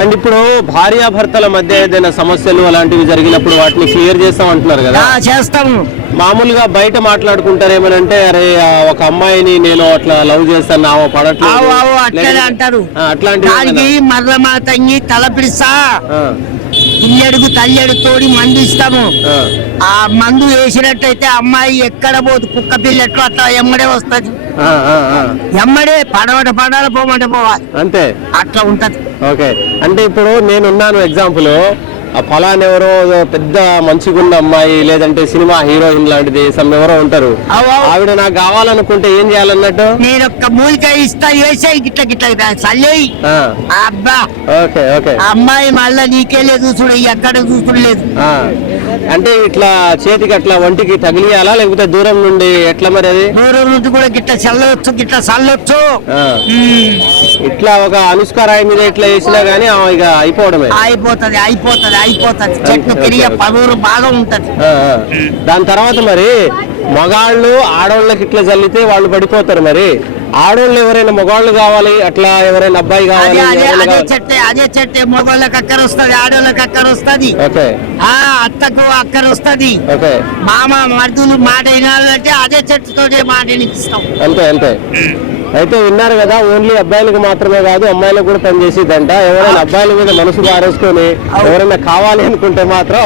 And ఇప్పుడు భార్యాభర్తల మధ్య ఏదైనా సమస్యలు అలాంటివి జరిగినప్పుడు వాటిని క్లియర్ చేస్తాం అంటున్నారు కదా చేస్తాము మామూలుగా బయట మాట్లాడుకుంటారు ఏమనంటే అరే ఒక అమ్మాయిని నేను అట్లా లవ్ చేస్తాను ఆమె పడట్లేదు. ఆవు అట్లనే లేదంటే- ఇల్లెడుగు తల్లెడు తోడి మందు ఇస్తాము. ఆ, మందు వేసినట్టయితే అమ్మాయి ఎక్కడ పోదు? కుక్క పిల్లెట్లు అట్లా ఎమ్మడే వస్తది. ఎమ్మడే పడవట పడాలి పోమంటే పోవాలి. అంతే. అట్లా ఉంటది. ఓకే. అంటే ఇప్పుడు నేనున్నాను ఎగ్జాంపుల్. ఆ ఫలాన్ ఎవరో పెద్ద మంచిగున్న అమ్మాయి లేదంటే సినిమా హీరోయిన్ లాంటిది సమ్ ఎవరో ఉంటారు. ఆవిడ నాకు కావాలనుకుంటే ఏం చేయాలన్నట్టు? నేను ఒక్క మూలిక ఇస్తా వేసాయి గిట్ల గిట్ల చల్లేయి అబ్బా. Okay okay. అమ్మాయి మళ్ళా నీకేలే చూసుడు ఎక్కడ చూసుడు లేదు. అంటే ఇట్లా చేతికి అట్లా ఒంటికి తగిలియాలా? లేకపోతే దూరం నుండి ఎట్లా మరి అది? దూరం నుంచి కూడా గిట్ల చల్లవచ్చు గిట్ల చల్లొచ్చు. ఇట్లా ఒక అనుష్క రాయ్ మీద ఇట్లా వేసినా గానీ ఇక అయిపోవడమే. అయిపోతది అయిపోతది అయిపోతది. చెట్లు పెరిగే. పదూరు బాగా ఉంటది. దాని తర్వాత మరి మగాళ్ళు ఆడవాళ్ళకి ఇట్లా చల్లితే వాళ్ళు పడిపోతారు మరి. ఆడవాళ్ళు ఎవరైనా మగాళ్ళు కావాలి అట్లా ఎవరైనా అబ్బాయి కావాలి అదే. చెట్టే అదే చెట్టే మగవాళ్ళకి అక్కర వస్తది ఆడవాళ్ళకి అక్కర వస్తది. అత్తకు అక్కర వస్తది. మామ మర్దులు మాట వినాలంటే అదే చెట్టుతోటే మాట వినిపిస్తాం. అంతే అంతే. అయితే విన్నారు కదా ఓన్లీ అబ్బాయిలకు మాత్రమే కాదు అమ్మాయిలకు కూడా పనిచేసిద్దంట ఎవరైనా అబ్బాయిల మీద మనసు పారేసుకొని ఎవరైనా కావాలి అనుకుంటే మాత్రం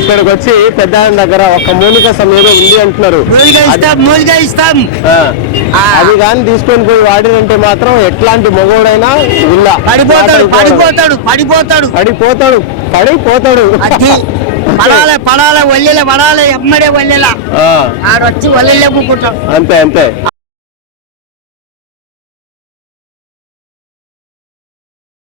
ఇక్కడికి వచ్చి పెద్ద దగ్గర ఒక మూలిక సమేదో ఉంది అంటున్నారు. అది కానీ తీసుకొని పోయి వాడినంటే మాత్రం ఎట్లాంటి మగోడైనా ఉల్లా పడిపోతాడు పడిపోతాడు పడిపోతాడు. పడిపోతాడు పడిపోతాడు. పడాలే పడాలే వల్లెలే పడాలే ఎమ్మడే వల్లెలా. ఆడొచ్చి వల్లెలే అంతే అంతే.